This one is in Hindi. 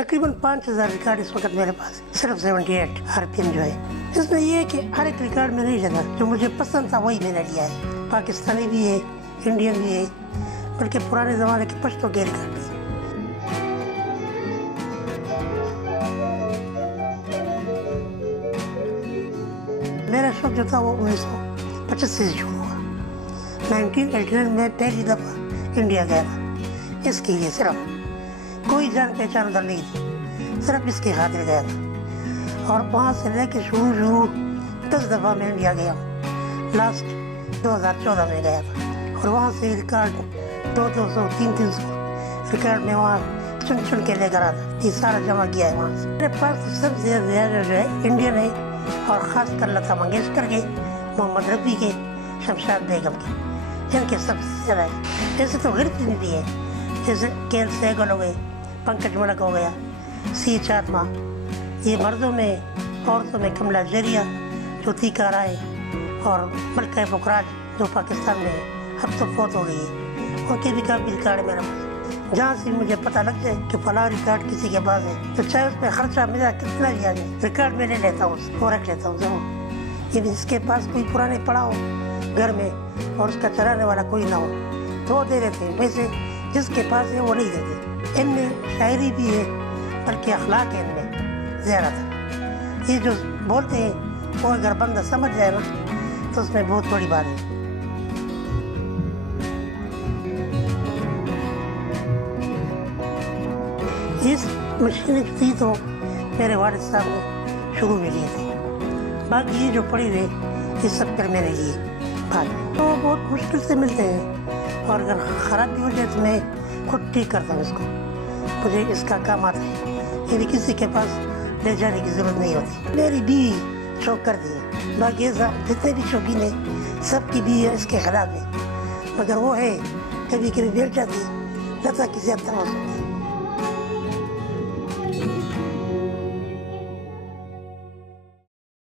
तकरीबन 5000 रिकॉर्ड इस वक्त मेरे पास, सिर्फ 78 RPM जो है। इसमें ये है कि हर एक रिकॉर्ड में नहीं लगा, जो मुझे पसंद था वही मैंने लिया है। पाकिस्तानी भी है, इंडियन भी है, बल्कि पुराने ज़माने के पश्तो के रिकॉर्ड भी। मेरा शौक जो था वो 1985 से शुरू हुआ। 1989 में पहली दफ़ा इंडिया गया था, इसके लिए सिर्फ कोई जान पहचान उधर नहीं थी, सिर्फ इसके खातिर गया था। और वहाँ से लेके शुरू 10 दफ़ा मैं इंडिया गया हूँ। लास्ट 2014 में गया था और वहाँ से रिकॉर्ड 200, 300 रिकॉर्ड में वहाँ चुन के लेकर आता। ये सारा जमा किया है वहाँ से। मेरे पास सबसे ज़्यादा जो है इंडियन है, और ख़ास कर लता मंगेशकर के, मोहम्मद रफ़ी के, शमशाद बेगम के, इनके सबसे ज़्यादा है। ऐसे तो गिरती भी है, जैसे केएल सहगल हो गए, पंकज मलक हो गया, सी चारमा। ये मर्दों में, औरतों में कमला जरिया, ज्योतिका राय और मलका पुखराज जो पाकिस्तान में अब तो फौत हो गई है, उनके भी काफ़ी रिकॉर्ड मेरे पास। जहाँ से मुझे पता लग जाए कि फलां रिकॉर्ड किसी के पास है, तो चाहे उस पर खर्चा मेरा कितना भी आ जाए, रिकॉर्ड मैं ले लेता हूँ और रख लेता हूँ जरूर। यदि इसके पास कोई पुराने पड़ा हो घर में और उसका चलाने वाला कोई ना हो तो वो दे देते हैं, वैसे जिसके पास है वो नहीं देते। इनमें शायरी भी है, बल्कि अखलाक है इनमें ज़्यादा था। ये जो बोलते हैं वो अगर बंदा समझ जाए ना तो उसमें बहुत बड़ी बात है। इस मशीन थी तो मेरे वालिद साहब ने शुरू में लिए थे, बाकी ये जो पड़ी हुई ये सब फिर मैंने लिए बाद में। तो बहुत मुश्किल से मिलते हैं, और अगर ख़राब भी हो जाए तो मैं खुद ठीक करता हूँ इसको, मुझे इसका काम आता है। ये भी किसी के पास ले जाने की ज़रूरत नहीं होती। मेरी बीवी शौक करती है, बाकी ऐसा जितने भी शौकीन है सबकी बीवी इसके खिलाफ है, मगर वो है कभी कभी बैठ जाती है, लता की ज़्यादा हो सकती है।